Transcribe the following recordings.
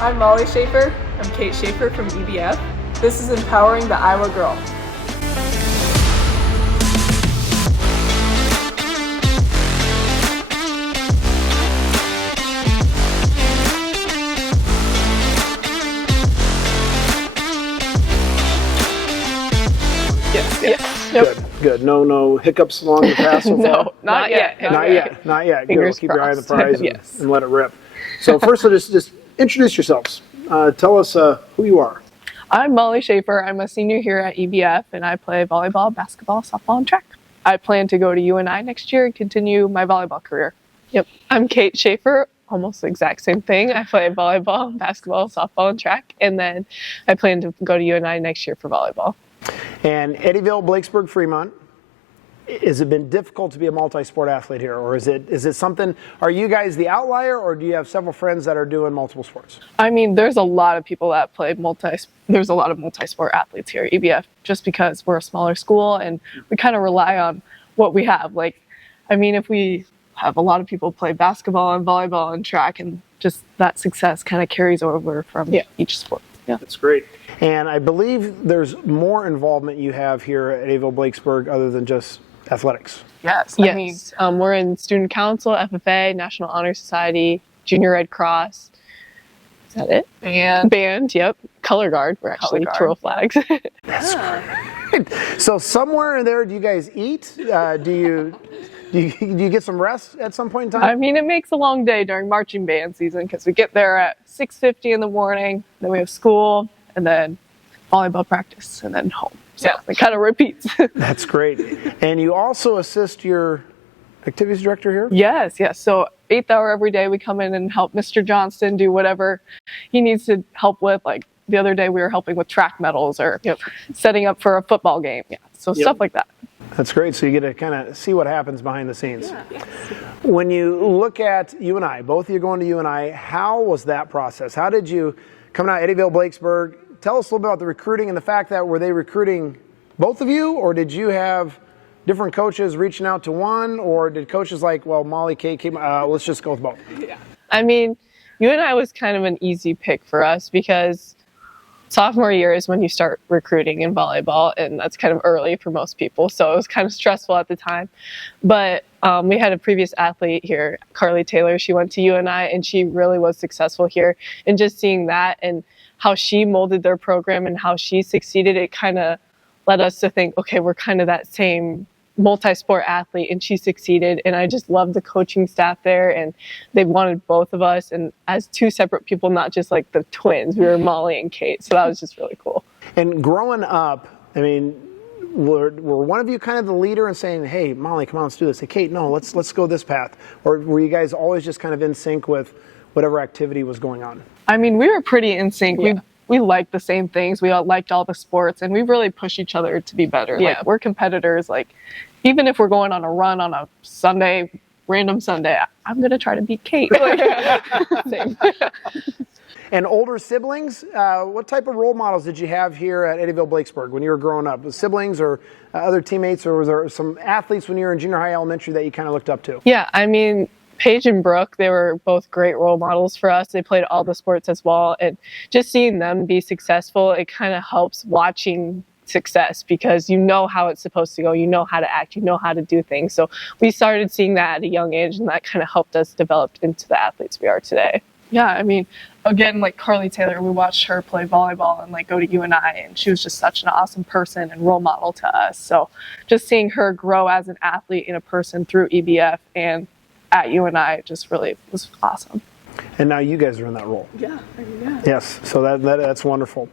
I'm Molly Shafer. I'm Kate Shafer from EBF. This is Empowering the Iowa Girl. Yes. Yep. Good. No hiccups along the path so far? No, not yet. Not yet. Good. Fingers Keep your eye on the prize Yes. and let it rip. So first, just introduce yourselves. Tell us who you are. I'm Molly Shafer. I'm a senior here at EBF, and I play volleyball, basketball, softball, and track. I plan to go to UNI next year and continue my volleyball career. Yep. I'm Kate Shafer. Almost the exact same thing. I play volleyball, basketball, softball, and track, and then I plan to go to UNI next year for volleyball. And Eddyville-Blakesburg-Fremont, has it been difficult to be a multi-sport athlete here, or is it something? Are you guys the outlier, or do you have several friends that are doing multiple sports? I mean, there's a lot of people that play There's a lot of multi-sport athletes here at EBF, just because we're a smaller school and we kind of rely on what we have. If we have a lot of people play basketball and volleyball and track, and just that success kind of carries over from each sport. Yeah, that's great. And I believe there's more involvement you have here at Eddyville-Blakesburg other than just athletics. Yes. We're in student council, FFA, National Honor Society, Junior Red Cross. Is that it? Band, yep. Color guard. We're actually twirl flags. That's great. So somewhere in there, do you guys eat? Do you get some rest at some point in time? I mean, it makes a long day during marching band season because we get there at 6:50 in the morning, then we have school, and then volleyball practice, and then home. So it kind of repeats. That's great. And you also assist your activities director here? Yes. So 8th hour every day we come in and help Mr. Johnston do whatever he needs to help with. Like the other day we were helping with track medals or setting up for a football game. So stuff like that. That's great. So you get to kind of see what happens behind the scenes. Yeah. When you look at UNI, both of you going to UNI, how was that process? How did you, coming out of Eddyville-Blakesburg, tell us a little bit about the recruiting and the fact that were they recruiting both of you, or did you have different coaches reaching out to one, or did coaches like, well, Molly, Kate, let's just go with both? Yeah. I mean, UNI was kind of an easy pick for us because sophomore year is when you start recruiting in volleyball, and that's kind of early for most people, so it was kind of stressful at the time. But we had a previous athlete here, Carly Taylor. She went to UNI, and she really was successful here. And just seeing that and how she molded their program and how she succeeded, it kind of led us to think, okay, we're kind of that same multi-sport athlete, and she succeeded. And I just loved the coaching staff there, and they wanted both of us, and as two separate people, not just like the twins. We were Molly and Kate, so that was just really cool. And growing up, I mean, were one of you kind of the leader and saying, hey, Molly, come on, let's do this? Hey, Kate, no, let's go this path? Or were you guys always just kind of in sync with whatever activity was going on? I mean, we were pretty in sync. Yeah. We liked the same things. We all liked all the sports, and we really push each other to be better. Yeah. Like, we're competitors. Like, even if we're going on a run on a Sunday, random Sunday, I'm going to try to beat Kate. Same. And older siblings, what type of role models did you have here at Eddyville-Blakesburg when you were growing up? Was siblings or other teammates, or was there some athletes when you were in junior high, elementary that you kind of looked up to? Yeah, I mean, Paige and Brooke, they were both great role models for us. They played all the sports as well. And just seeing them be successful, it kind of helps watching success because you know how it's supposed to go. You know how to act. You know how to do things. So we started seeing that at a young age, and that kind of helped us develop into the athletes we are today. Yeah, I mean, again, like Carly Taylor, we watched her play volleyball and like go to UNI, and she was just such an awesome person and role model to us. So just seeing her grow as an athlete and a person through EBF and at UNI just really was awesome. And now you guys are in that role. Yeah. Yes, so that's wonderful.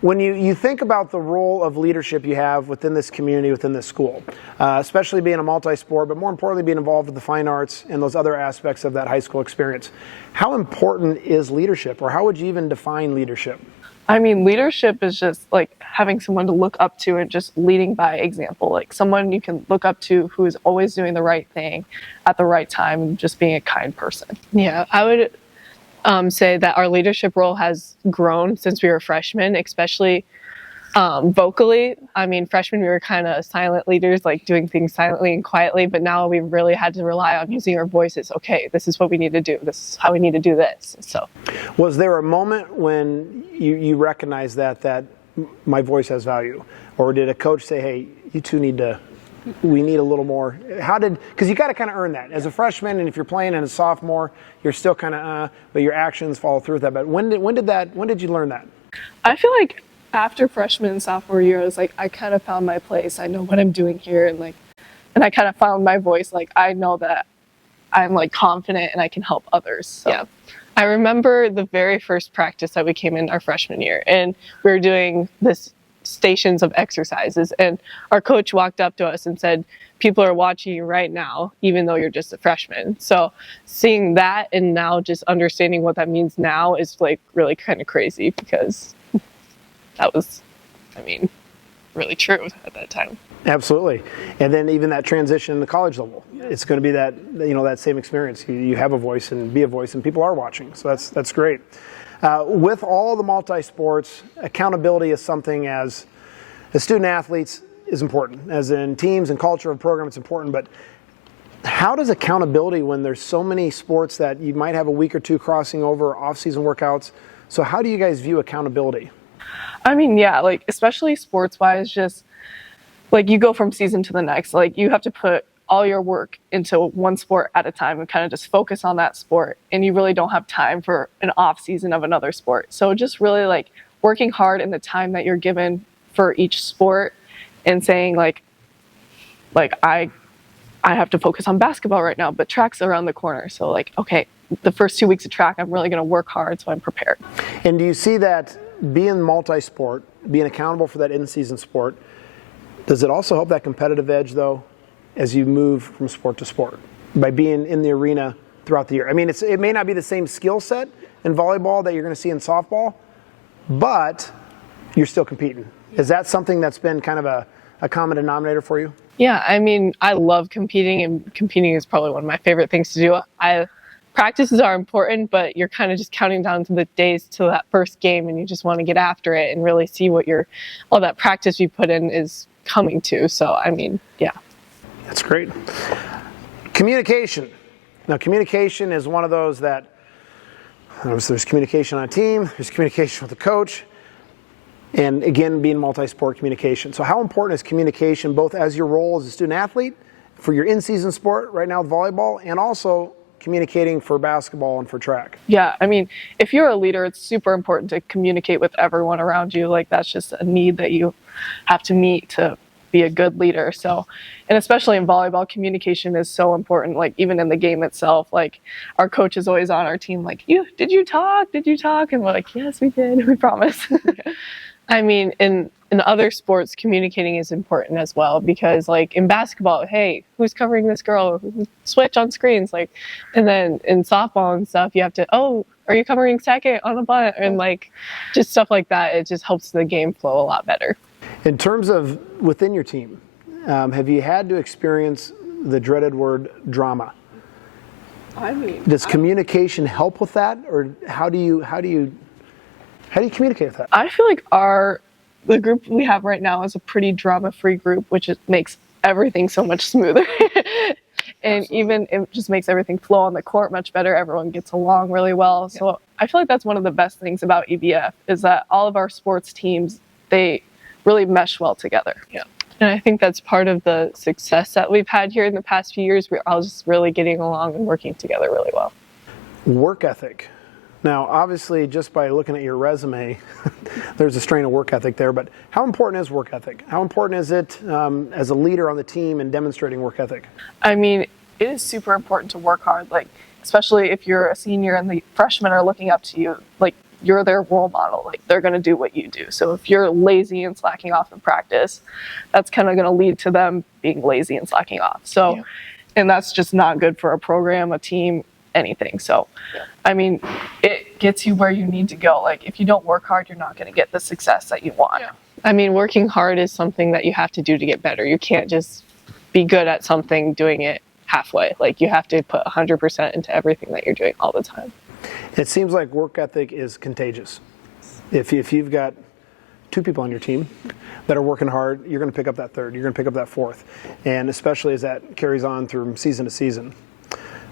When you think about the role of leadership you have within this community, within this school, especially being a multi-sport, but more importantly being involved with the fine arts and those other aspects of that high school experience, how important is leadership, or how would you even define leadership? I mean, leadership is just like having someone to look up to and just leading by example, like someone you can look up to who is always doing the right thing at the right time and just being a kind person. Yeah, I would say that our leadership role has grown since we were freshmen, especially Vocally, I mean, freshmen, we were kind of silent leaders, like doing things silently and quietly, but now we really had to rely on using our voices. Okay, this is what we need to do. This is how we need to do this. So, was there a moment when you recognized that my voice has value? Or did a coach say, hey, you two we need a little more? Because you got to kind of earn that. As a freshman, and if you're playing as a sophomore, you're still kind of, but your actions follow through with that. But when did you learn that? I feel like after freshman and sophomore year, I was like, I kind of found my place. I know what I'm doing here, and I kind of found my voice. Like, I know that I'm like confident and I can help others. So. Yeah. I remember the very first practice that we came in our freshman year, and we were doing this stations of exercises, and our coach walked up to us and said, people are watching you right now, even though you're just a freshman. So seeing that and now just understanding what that means now is like really kind of crazy, because that was, I mean, really true at that time. Absolutely. And then even that transition in the college level, it's going to be that, that same experience. You have a voice and be a voice, and people are watching. So that's great. With all the multi-sports, accountability is something as student athletes is important. As in teams and culture of program, it's important. But how does accountability, when there's so many sports that you might have a week or two crossing over off-season workouts, so how do you guys view accountability? I mean, yeah, like especially sports-wise, just like you go from season to the next, like you have to put all your work into one sport at a time and kind of just focus on that sport, and you really don't have time for an off season of another sport. So just really like working hard in the time that you're given for each sport, and saying like I have to focus on basketball right now, but track's around the corner. So like, okay, the first 2 weeks of track, I'm really going to work hard so I'm prepared. And do you see that being multi-sport, being accountable for that in-season sport, does it also help that competitive edge, though, as you move from sport to sport, by being in the arena throughout the year? I mean, it may not be the same skill set in volleyball that you're going to see in softball, but you're still competing. Is that something that's been kind of a common denominator for you? Yeah, I mean, I love competing, and competing is probably one of my favorite things to do. Practices are important, but you're kind of just counting down to the days to that first game, and you just want to get after it and really see what all that practice you put in is coming to. So, I mean, yeah. That's great. Communication. Now, communication is one of those that there's communication on a team, there's communication with the coach, and again, being multi-sport communication. So how important is communication, both as your role as a student athlete, for your in-season sport right now with volleyball, and also communicating for basketball and for track? Yeah, I mean, if you're a leader, it's super important to communicate with everyone around you. Like, that's just a need that you have to meet to be a good leader. So, and especially in volleyball, communication is so important. Like, even in the game itself, like our coach is always on our team, like, did you talk? And we're like, yes, we did. We promise. I mean, in other sports, communicating is important as well, because like in basketball, hey, who's covering this girl? Switch on screens. Like, and then in softball and stuff, you have to, are you covering second on a bunt? And like, just stuff like that. It just helps the game flow a lot better. In terms of within your team, have you had to experience the dreaded word drama? I mean, does communication help with that, or how do you communicate with that? I feel like the group we have right now is a pretty drama-free group, which makes everything so much smoother. And Absolutely. Even it just makes everything flow on the court much better. Everyone gets along really well. Yeah. So I feel like that's one of the best things about EBF, is that all of our sports teams, they really mesh well together. Yeah. And I think that's part of the success that we've had here in the past few years. We're all just really getting along and working together really well. Work ethic. Now, obviously, just by looking at your resume, there's a strain of work ethic there, but how important is work ethic? How important is it as a leader on the team in demonstrating work ethic? I mean, it is super important to work hard, like, especially if you're a senior and the freshmen are looking up to you, like, you're their role model, like, they're going to do what you do. So if you're lazy and slacking off in practice, that's kind of going to lead to them being lazy and slacking off. So, yeah. And that's just not good for a program, a team, anything. So, yeah. I mean, it gets you where you need to go. Like, if you don't work hard, you're not going to get the success that you want. Yeah. I mean, working hard is something that you have to do to get better. You can't just be good at something doing it halfway. Like, you have to put 100% into everything that you're doing all the time. It seems like work ethic is contagious. If you've got two people on your team that are working hard. You're going to pick up that third. You're going to pick up that fourth. And especially as that carries on through season to season.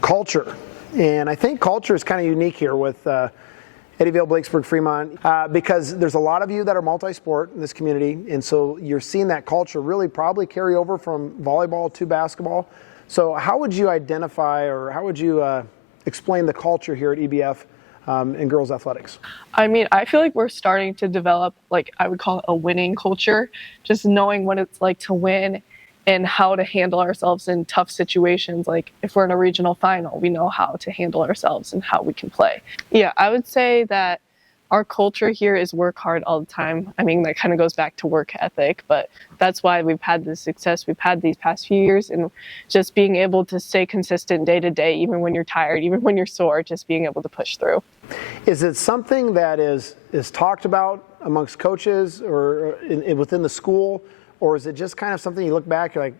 Culture. And I think culture is kind of unique here with Eddyville-Blakesburg-Fremont because there's a lot of you that are multi-sport in this community. And so you're seeing that culture really probably carry over from volleyball to basketball. So how would you identify or how would you explain the culture here at EBF in girls athletics? I mean, I feel like we're starting to develop, like, I would call it a winning culture, just knowing what it's like to win and how to handle ourselves in tough situations. Like if we're in a regional final, we know how to handle ourselves and how we can play. Yeah, I would say that our culture here is work hard all the time. I mean, that kind of goes back to work ethic, but that's why we've had the success we've had these past few years, and just being able to stay consistent day to day, even when you're tired, even when you're sore, just being able to push through. Is it something that is talked about amongst coaches or within the school, or is it just kind of something you look back, you're like,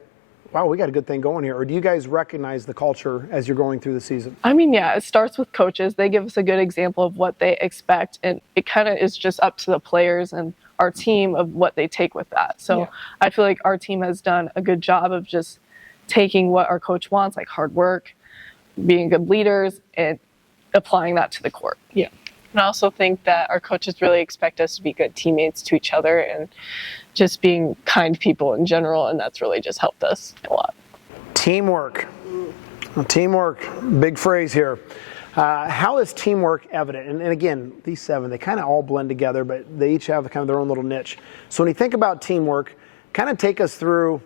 wow, we got a good thing going here? Or do you guys recognize the culture as you're going through the season? I mean, yeah, it starts with coaches. They give us a good example of what they expect, and it kind of is just up to the players and our team of what they take with that. So yeah. I feel like our team has done a good job of just taking what our coach wants, like hard work, being good leaders, and applying that to the court. Yeah. And I also think that our coaches really expect us to be good teammates to each other and just being kind people in general, and that's really just helped us a lot. Teamwork. Teamwork, big phrase here. How is teamwork evident? And again, these seven, they kind of all blend together, but they each have kind of their own little niche. So when you think about teamwork, kind of take us through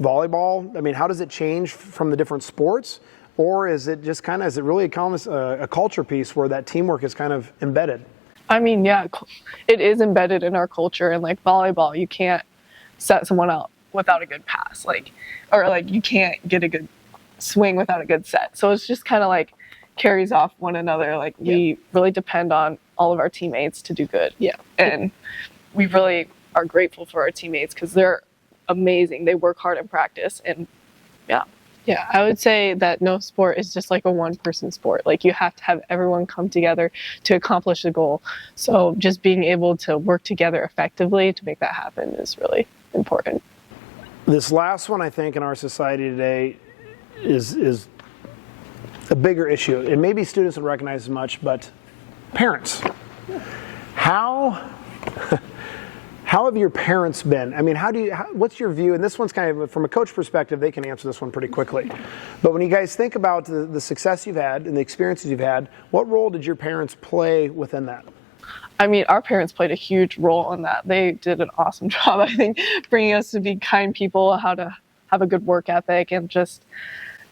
volleyball. I mean, how does it change from the different sports? Or is it just kind of, is it really a culture piece where that teamwork is kind of embedded? I mean, yeah, it is embedded in our culture. And like volleyball, you can't set someone up without a good pass, or you can't get a good swing without a good set. So it's just kind of like carries off one another. Like we really depend on all of our teammates to do good. Yeah. And we really are grateful for our teammates because they're amazing. They work hard in practice, and yeah. Yeah, I would say that no sport is just like a one-person sport. Like you have to have everyone come together to accomplish a goal. So just being able to work together effectively to make that happen is really important. This last one, I think, in our society today is a bigger issue. And maybe students don't recognize as much, but parents. How have your parents been? I mean, what's your view? And this one's kind of, from a coach perspective, they can answer this one pretty quickly. But when you guys think about the success you've had and the experiences you've had, what role did your parents play within that? I mean, our parents played a huge role in that. They did an awesome job, I think, bringing us to be kind people, how to have a good work ethic, and just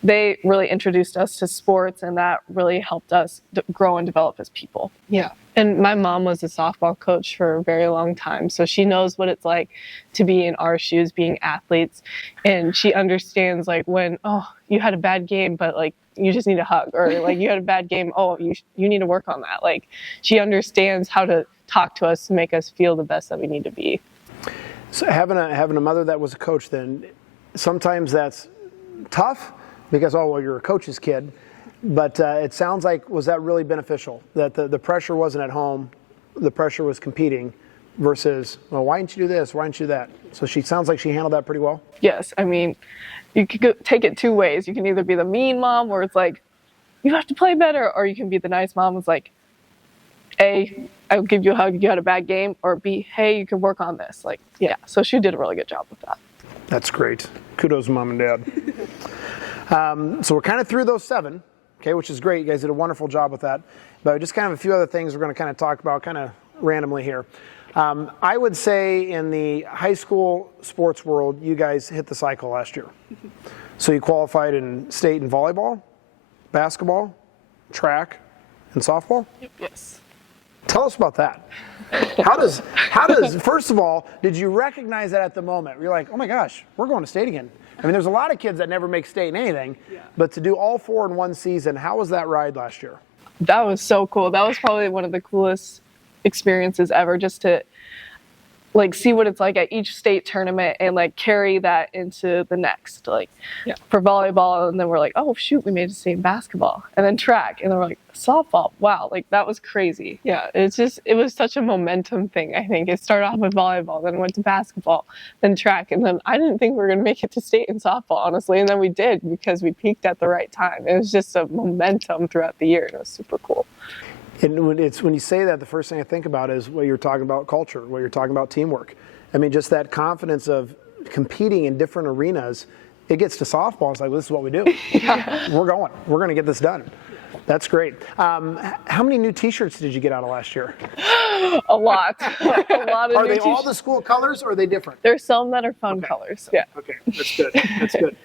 they really introduced us to sports, and that really helped us grow and develop as people. Yeah. And my mom was a softball coach for a very long time, so she knows what it's like to be in our shoes, being athletes, and she understands like when, oh, you had a bad game, but like you just need a hug, or like you had a bad game, oh, you need to work on that. Like she understands how to talk to us to make us feel the best that we need to be. So having a mother that was a coach, then sometimes that's tough because, oh, well, you're a coach's kid. But it sounds like, was that really beneficial? That the pressure wasn't at home, the pressure was competing versus, well, why didn't you do this? Why didn't you do that? So she sounds like she handled that pretty well? Yes. I mean, you could take it two ways. You can either be the mean mom where it's like, you have to play better, or you can be the nice mom who's like, A, I'll give you a hug if you had a bad game, or B, hey, you can work on this. Like, yeah. So she did a really good job with that. That's great. Kudos, Mom and Dad. So we're kind of through those seven. Okay, which is great. You guys did a wonderful job with that. But just kind of a few other things we're going to kind of talk about kind of randomly here. I would say in the high school sports world, you guys hit the cycle last year. So you qualified in state in volleyball, basketball, track, and softball? Yes. Tell us about that. How does first of all, did you recognize that at the moment? You're like, oh my gosh, we're going to state again. I mean, there's a lot of kids that never make state in anything, but to do all four in one season, how was that ride last year? That was so cool. That was probably one of the coolest experiences ever, just to like see what it's like at each state tournament and like carry that into the next, like for volleyball. And then we're like, oh shoot, we made it to state in basketball, and then track, and then we're like softball. Wow, like that was crazy. Yeah, it was such a momentum thing. I think it started off with volleyball, then went to basketball, then track, and then I didn't think we were going to make it to state in softball, honestly, and then we did because we peaked at the right time. It was just a momentum throughout the year, and it was super cool. And when you say that, the first thing I think about is what you're talking about, culture, what you're talking about, teamwork. I mean, just that confidence of competing in different arenas. It gets to softball, it's like, well, this is what we do. We're going to get this done. That's great. How many new T-shirts did you get out of last year? A lot. A lot of Are new they all t-shirts. the school colors, or are they different? There's some that are fun colors. Yeah. Okay, that's good. That's good.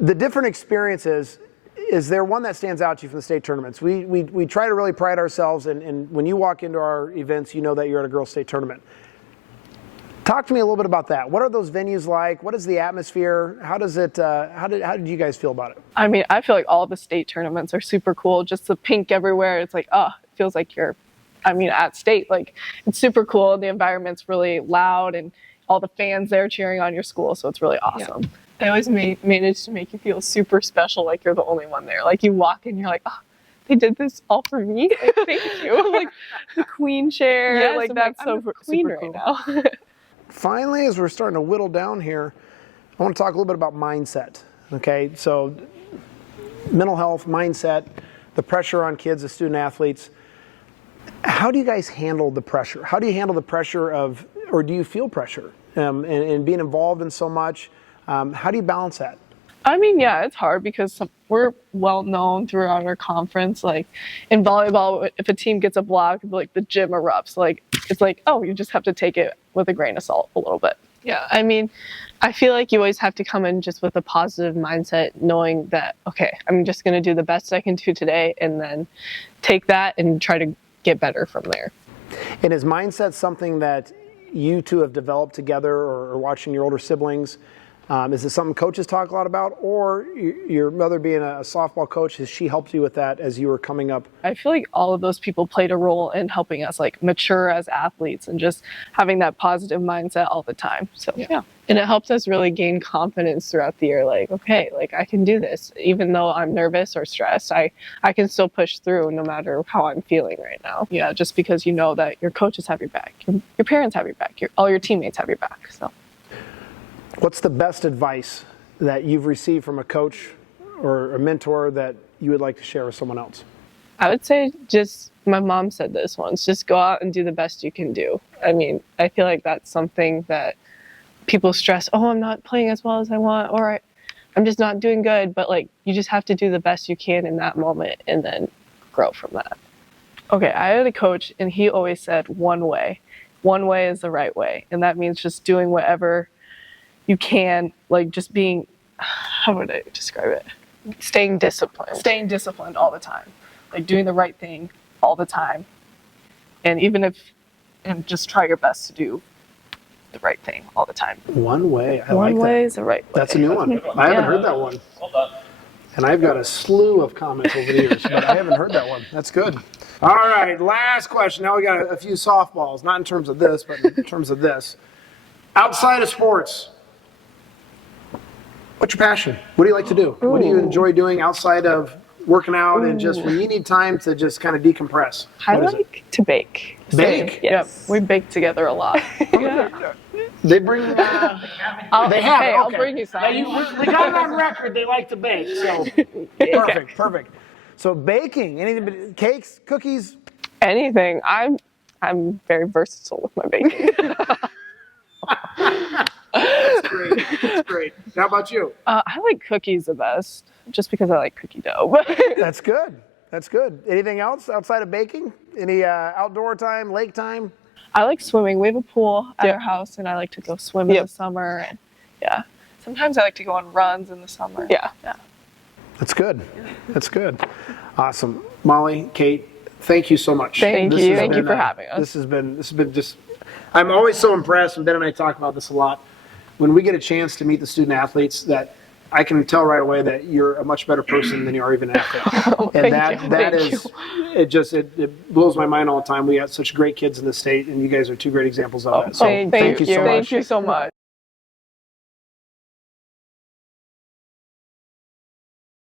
The different experiences. Is there one that stands out to you from the state tournaments? We try to really pride ourselves, and when you walk into our events, you know that you're at a girls' state tournament. Talk to me a little bit about that. What are those venues like? What is the atmosphere? How does it? How did you guys feel about it? I mean, I feel like all the state tournaments are super cool. Just the pink everywhere. It's like, oh, it feels like you're, at state. Like, it's super cool. The environment's really loud, and all the fans there cheering on your school. So it's really awesome. Yeah. They always manage to make you feel super special, like you're the only one there. Like you walk in, you're like, oh, they did this all for me. Like, thank you. Like the queen chair. Yes, like that's so queen right cool. now. Finally, as we're starting to whittle down here, I want to talk a little bit about mindset. Okay, so mental health, mindset, the pressure on kids as student athletes. How do you guys handle the pressure? How do you handle the pressure of, or do you feel pressure in being involved in so much? How do you balance that? I mean, yeah, it's hard because we're well known throughout our conference. Like in volleyball, if a team gets a block, like the gym erupts. Like it's like, oh, you just have to take it with a grain of salt a little bit. Yeah, I mean, I feel like you always have to come in just with a positive mindset, knowing that, okay, I'm just going to do the best I can do today, and then take that and try to get better from there. And is mindset something that you two have developed together, or watching your older siblings? Is this something coaches talk a lot about, or your mother being a softball coach, has she helped you with that as you were coming up? I feel like all of those people played a role in helping us like mature as athletes and just having that positive mindset all the time. So yeah. And it helped us really gain confidence throughout the year. Like, okay, like I can do this. Even though I'm nervous or stressed, I can still push through no matter how I'm feeling right now. Yeah, just because you know that your coaches have your back, your parents have your back, all your teammates have your back. So. What's the best advice that you've received from a coach or a mentor that you would like to share with someone else? I would say just, my mom said this once, just go out and do the best you can do. I mean, I feel like that's something that people stress, oh, I'm not playing as well as I want, or I'm just not doing good. But like, you just have to do the best you can in that moment and then grow from that. Okay, I had a coach and he always said one way. One way is the right way. And that means just doing whatever you can, like just being, how would I describe it? Staying disciplined. Staying disciplined all the time. Like doing the right thing all the time. And and just try your best to do the right thing all the time. One way. I One like way that. is the right way. That's a new one. I haven't heard that one. Well done. And I've got a slew of comments over the years, but I haven't heard that one. That's good. All right, last question. Now we got a few softballs, not in terms of this, but in terms of this. Outside of sports, what's your passion? What do you like to do? What do you enjoy doing outside of working out and just when you need time to just kind of decompress? I like to bake. Bake? Yes. We bake together a lot. Yeah. They bring. They have. I'll Okay. bring you some. We got it on record. They like to bake. So perfect. So baking, anything, cakes, cookies, anything. I'm very versatile with my baking. That's great. How about you? I like cookies the best, just because I like cookie dough. That's good. Anything else outside of baking? Any outdoor time, lake time? I like swimming. We have a pool at our house, and I like to go swim in the summer. And sometimes I like to go on runs in the summer. Yeah. That's good. That's good. Awesome. Molly, Kate, thank you so much. Thank you. Thank you for having us. This has been just, I'm always so impressed, and Ben and I talk about this a lot, when we get a chance to meet the student athletes that I can tell right away that you're a much better person than you are even an athlete. And that is, it blows my mind all the time. We got such great kids in the state, and you guys are two great examples of that. So Thank you so much. so much.